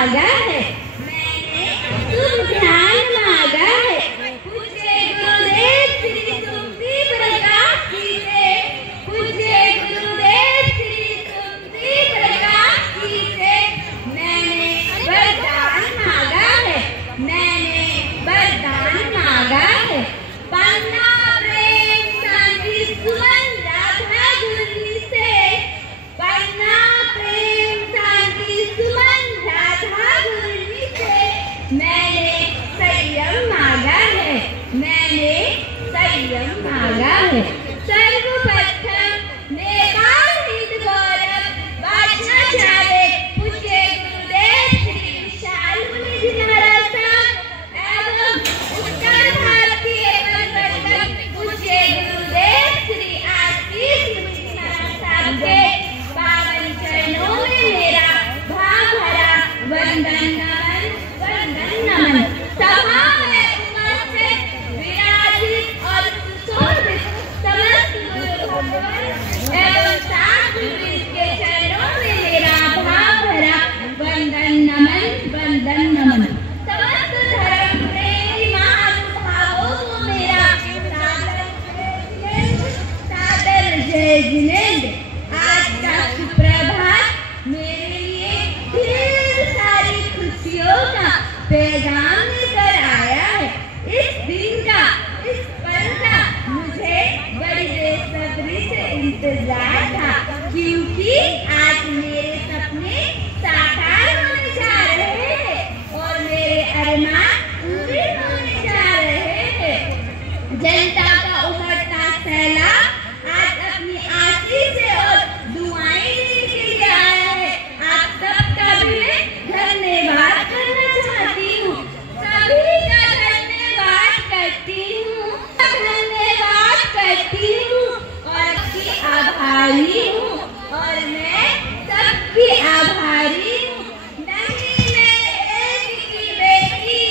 मांगा है, मैंने तुम ध्यान मांगा है। पूछे गुरुदेव श्री तुलसी प्रकाश जी से, पूछे गुरुदेव श्री तुलसी प्रकाश जी से, मैंने वरदान मांगा है, मैंने वरदान मांगा है। पन्ना प्रेम शांति सुमन राधा गुरु से, पन्ना प्रेम शांति सुमन राधा गुरु से, मैंने संयम मांगा है, मैंने संयम मांगा है। सर्वप्रथम नेपाल हिंद गौरव वाचनाचार्य पूज्य गुरुदेव श्री विशाल मुनि महाराज एवं उत्तर भारतीय एवं पूज्य गुरुदेव श्री आशीष मुनि महाराज के पावन चरणों में मेरा भाव भरा वंदन नमन, वंदन नमन। सभा में उपस्थित विराजित और सुशोभित समस्त गुरु भगवान एवं साधु वृंद के चरणों में मेरा भाव भरा वंदन नमन, वंदन नमन। समस्त धर्म प्रेमी महानुभावों को मेरा सादर जय जिनेंद्र। आज का सुप्रभात मेरे लिए ढेर सारी खुशियों का पैगाम लेकर आया है। इस दिन का, इस पल का मुझे बड़ी बेसब्री से इंतजार था, क्योंकि आज मेरे सपने साकार होने जा रहे हैं और मेरे अरमान पूरे होने जा रहे हैं। जनता का उमड़ता सैलाब आज अपनी आशीष से और दुआएं देने के लिए आया है। आप सबका भी मैं धन्यवाद करना चाहती हूँ, सभी का धन्यवाद करती हूँ, धन्यवाद करती हूँ और सबकी आभारी हूँ, और मैं सबकी आभारी हूँ। नहीं मैं एक की बेटी,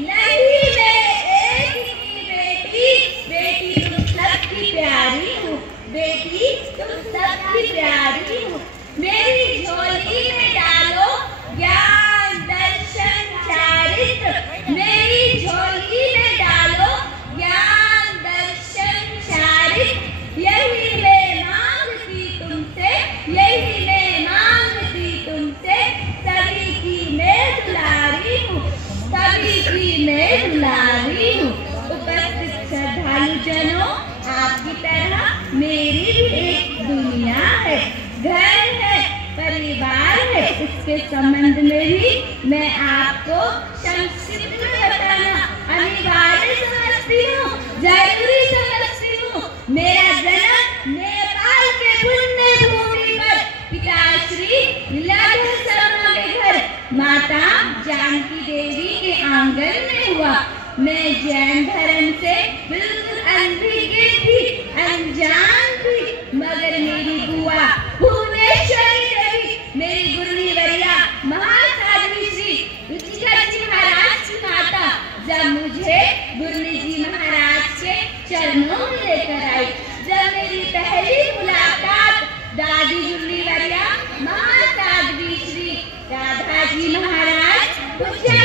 नहीं मैं एक की बेटी, बेटी तुम सबकी प्यारी हूँ, बेटी तुम सबकी प्यारी हूँ। मेरी झोली में डालो ज्ञान दर्शन चारित्र, मेरी झोली में डालो ज्ञान दर्शन चारित्र। यही मैं मांगती तुमसे, यही मैं मांगती तुमसे। सभी की मैं दुलारी हूँ, सभी की मैं दुलारी हूँ। उपस्थित श्रद्धालु जनों, आपकी तरह मेरी भी एक दुनिया है, घर है, परिवार है। इसके संबंध में भी मैं आपको संक्षिप्त में बताना अनिवार्य समझती हूँ, जरूरी समझती हूँ। मेरा जन्म नेपाल के पुण्य भूमि पर पिताश्री लीलाधर शर्मा के घर माता जानकी देवी के आंगन में हुआ। मैं जैन धर्म से बिल्कुल अनभिज्ञ थी, अनजान थी, मगर मेरी बुआ भुवनेश्वरी देवी, मेरी गुरुनी वरिया महासाध्वी श्री रुचिका जी महाराज की माता, जब मुझे गुरुनी जी महाराज के चरणों में लेकर आई, जब मेरी पहली मुलाकात दादी गुरुनी वरिया महासाध्वी श्री राधा जी महाराज, पूज्य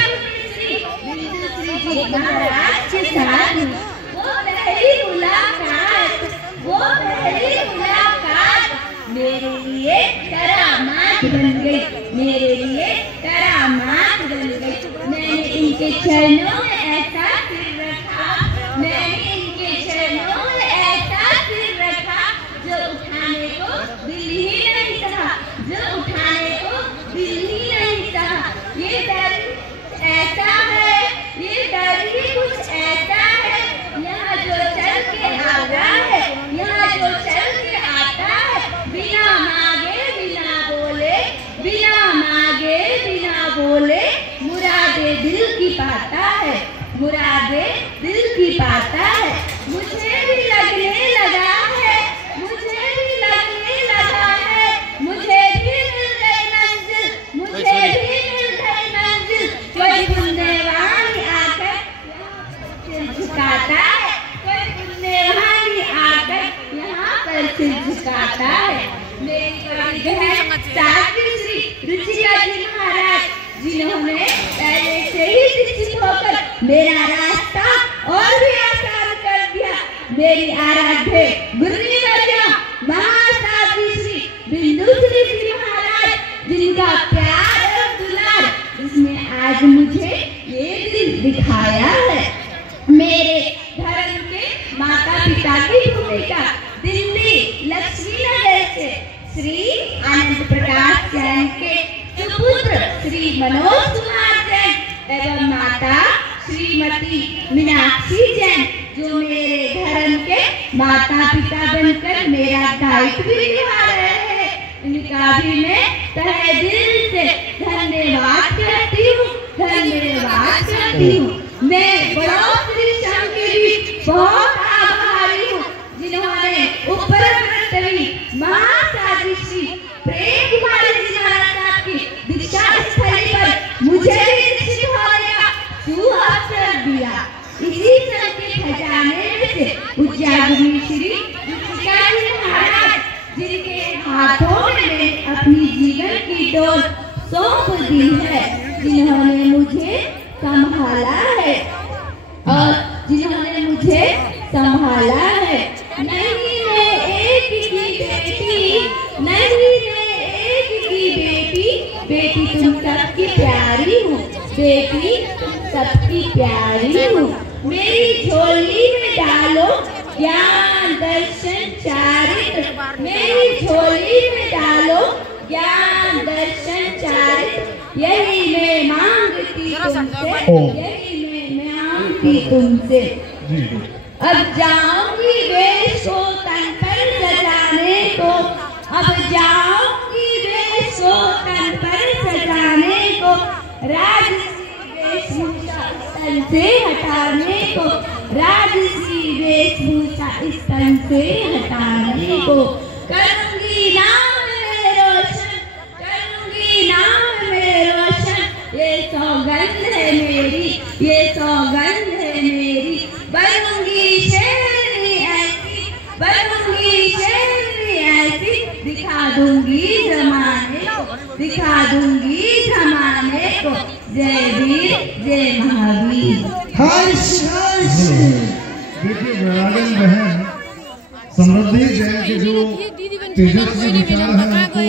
श्री बिंदुश्री जी महाराज के साथ, वो पहली मुलाकात मेरे लिए करामात बन गई, मेरे लिए करामात बन गई। मैंने इनके चरणों में ऐसा सिर रखा, मैंने इनके चरणों में ऐसा सिर रखा जो उठाने को दिल ही नहीं चाहा, जो उठाने को दिल ही नहीं चाहा। ये डर ऐसा है, ये डर ही कुछ ऐसा है। यहाँ जो चल के आता है, यहाँ जो चल के आता है, बिना मांगे बिना बोले, बिना मांगे बिना बोले, मुरादे दिल की पाता है, मुरादे दिल की पाता है। मुझे भी लगने लगा है, मुझे भी लगने लगा है, मुझे भी मिल गई मंजिल, मुझे भी मिल गई मंजिल। कोई पुण्यवान आकर सिर झुकाता है, कोई पुण्यवान आकर यहाँ पर सिर झुकाता है। मेरी बड़ी बहन साध्वी श्री रुचिका जी महाराज जी जिन्होंने पहले से ही शिक्षित होकर मेरा रास्ता और भी आसान कर दिया। मेरी आराध्य गुरुवर्या महासाध्वी श्री बिंदुश्री जी महाराज, जिनका प्यार और दुलार इसने आज मुझे ये दिन दिखाया है। मेरे धर्म के माता पिता की भूमिका दिल्ली लक्ष्मीनगर से श्री आनंद प्रकाश जैन के सुपुत्र श्री मनोज कुमार जैन एवं माता श्रीमती मीनाक्षी जैन, जो मेरे धर्म के माता पिता बनकर मेरा दायित्व भी निभा रहे हैं, इनका भी मैं तहे दिल से धन्यवाद करती हूँ, धन्यवाद करती हूँ। मैं बड़ों श्री संघ की भी बहुत आभारी हूँ, जिन्होंने उपरमंडली महासाध्वी श्री प्रेम कुमारी जी महाराज साहब की दीक्षा स्थली पर मुझे भी दीक्षित होने का सुअवसर दिया। इसी संघ के खजाने में से पूज्य श्री महाराज, जिनके हाथों में मैंने अपनी जीवन की डोर सौंप दी है, जिन्होंने मुझे संभाला है और जिन्होंने मुझे संभाला है। नहीं मैं एक की बेटी, नहीं मैं एक की बेटी, बेटी तुम सबकी प्यारी हूँ, बेटी तुम सबकी प्यारी हूँ। मेरी झोली में डालो ज्ञान दर्शन चारित्र, मेरी झोली में डालो ज्ञान दर्शन चारित्र, यही मैं मांगती तुमसे, यही मैं मांगती तुमसे। अब जाऊंगी वेश को तन पर सजाने को, अब जाऊंगी वेश को तन पर सजाने को, राजसी वेशभूषा तन से हटाने को, राजसी वेशभूषा इस तन से हटाने को। करूंगी नाम में रोशन, करूंगी नाम में रोशन, ये सौगंध है मेरी, ये सौगंध है मेरी। बनूंगी शेरनी ऐसी, बनूंगी शेरनी ऐसी, दिखा दूंगी जमाने को, दिखा दूंगी जमाने को। जय वीर जय महावीर। देखिए वैरागन बहन समृद्धि जैन के जो तेजस्वी विचार है उनको